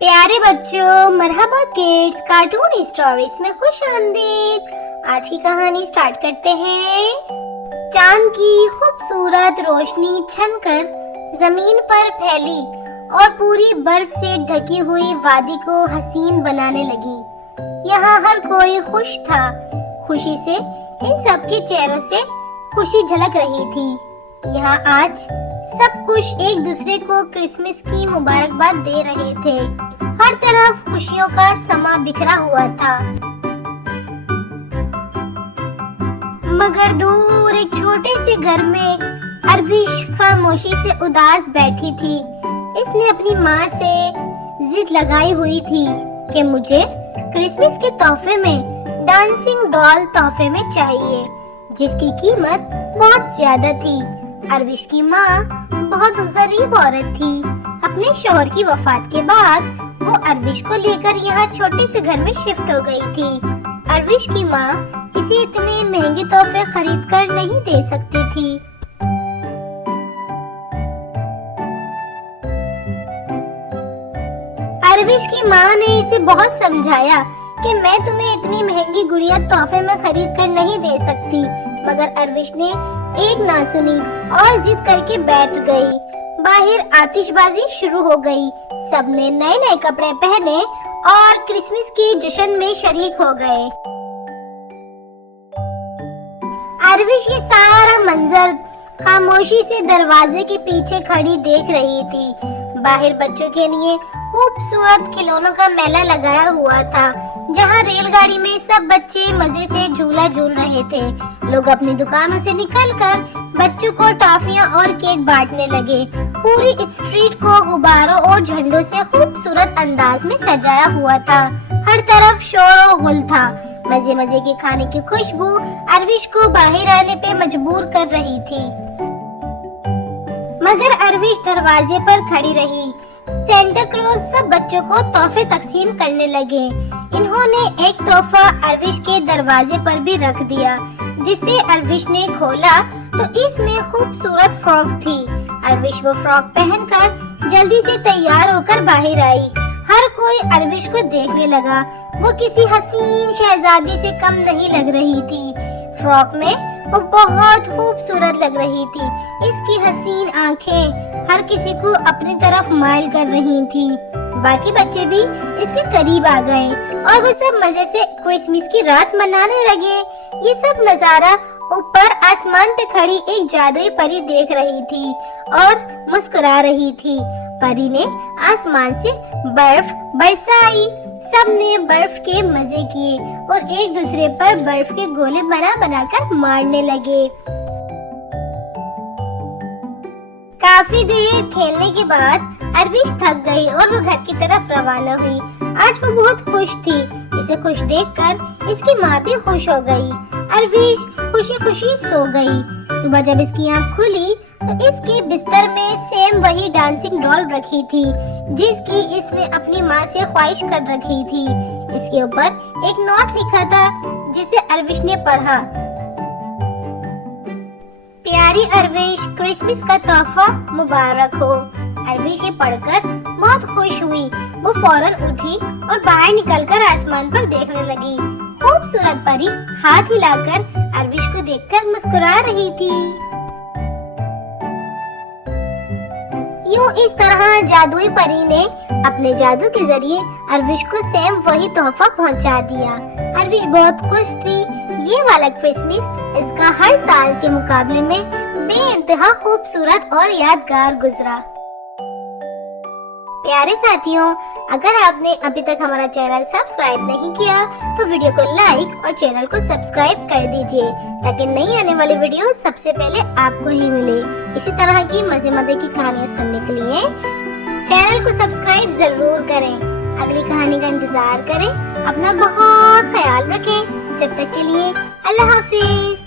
प्यारे बच्चों, मरहबा kids cartoon stories में खुश आमदीद। आज की कहानी स्टार्ट करते हैं। चांद की खूबसूरत रोशनी छनकर जमीन पर फैली और पूरी बर्फ से ढकी हुई वादी को हसीन बनाने लगी। यहाँ हर कोई खुश था। खुशी से इन सबके चेहरों से खुशी झलक रही थी। यहाँ आज सब खुश एक दूसरे को क्रिसमस की मुबारकबाद दे रहे थे। हर तरफ खुशियों का समा बिखरा हुआ था। मगर दूर एक छोटे से घर में अरविश खामोशी से उदास बैठी थी। इसने अपनी माँ से जिद लगाई हुई थी कि मुझे क्रिसमस के तोहफे में डांसिंग डॉल तोहफे में चाहिए, जिसकी कीमत बहुत ज्यादा थी। अरविश की माँ बहुत गरीब औरत थी। अपने शौहर की वफात के बाद वो अरविश को लेकर यहाँ छोटे से घर में शिफ्ट हो गई थी। अरविश की माँ इसे इतने महंगे तोहफे खरीद कर नहीं दे सकती थी। अरविश की माँ ने इसे बहुत समझाया कि मैं तुम्हें इतनी महंगी गुड़िया तोहफे में खरीद कर नहीं दे सकती, मगर अरविश ने एक ना सुनी और जिद करके बैठ गई। बाहर आतिशबाजी शुरू हो गई। सबने नए नए कपड़े पहने और क्रिसमस के जश्न में शरीक हो गए। अरविश ये सारा मंजर खामोशी से दरवाजे के पीछे खड़ी देख रही थी। बाहर बच्चों के लिए खूबसूरत खिलौनों का मेला लगाया हुआ था, जहाँ रेलगाड़ी में सब बच्चे मजे से झूला झूल रहे थे। लोग अपनी दुकानों से निकलकर बच्चों को टॉफियाँ और केक बांटने लगे। पूरी स्ट्रीट को गुब्बारों और झंडों से खूबसूरत अंदाज में सजाया हुआ था। हर तरफ शोर और गुल था। मजे मजे के खाने की खुशबू अरविश को बाहर आने पे मजबूर कर रही थी, मगर अरविश दरवाजे पर खड़ी रही। सेंटा क्लॉज सब बच्चों को तोहफे तकसीम करने लगे। इन्होंने एक तोहफा अरविश के दरवाजे पर भी रख दिया, जिसे अरविश ने खोला तो इसमें खूबसूरत फ्रॉक थी। अरविश वो फ्रॉक पहनकर जल्दी से तैयार होकर बाहर आई। हर कोई अरविश को देखने लगा। वो किसी हसीन शहजादी से कम नहीं लग रही थी। फ्रॉक में वो बहुत खूबसूरत लग रही थी। इसकी हसीन आंखें हर किसी को अपनी तरफ माइल कर रही थी। बाकी बच्चे भी इसके करीब आ गए और वो सब मजे से क्रिसमस की रात मनाने लगे। ये सब नजारा ऊपर आसमान पे खड़ी एक जादुई परी देख रही थी और मुस्कुरा रही थी। परी ने आसमान से बर्फ बरसाई। सबने बर्फ के मजे किए और एक दूसरे पर बर्फ के गोले बना बनाकर मारने लगे। काफी देर खेलने के बाद अरविश थक गई और वो घर की तरफ रवाना हुई। आज वो बहुत खुश थी। इसे खुश देखकर इसकी माँ भी खुश हो गई। अरविश खुशी खुशी सो गई। सुबह जब इसकी आँख खुली तो इसके बिस्तर में सेम वही डांसिंग डॉल रखी थी, जिसकी इसने अपनी माँ से ख्वाहिश कर रखी थी। इसके ऊपर एक नोट लिखा था, जिसे अरविश ने पढ़ा। प्यारी अरविश, क्रिसमस का तोहफा मुबारक हो। अरविश ये पढ़कर बहुत खुश हुई। वो फौरन उठी और बाहर निकलकर आसमान पर देखने लगी। खूबसूरत परी हाथ हिलाकर अरविश को देखकर मुस्कुरा रही थी। यूं इस तरह जादुई परी ने अपने जादू के जरिए अरविश को सेम वही तोहफा पहुंचा दिया। अरविश बहुत खुश थी। ये वाला क्रिसमस इसका हर साल के मुकाबले में बेइंतहा खूबसूरत और यादगार गुजरा। प्यारे साथियों, अगर आपने अभी तक हमारा चैनल सब्सक्राइब नहीं किया तो वीडियो को लाइक और चैनल को सब्सक्राइब कर दीजिए, ताकि नई आने वाली वीडियो सबसे पहले आपको ही मिले। इसी तरह की मजे की कहानियाँ सुनने के लिए चैनल को सब्सक्राइब जरूर करें। अगली कहानी का इंतजार करें। अपना बहुत ख्याल रखें। जब तक के लिए अल्लाह हाफिज।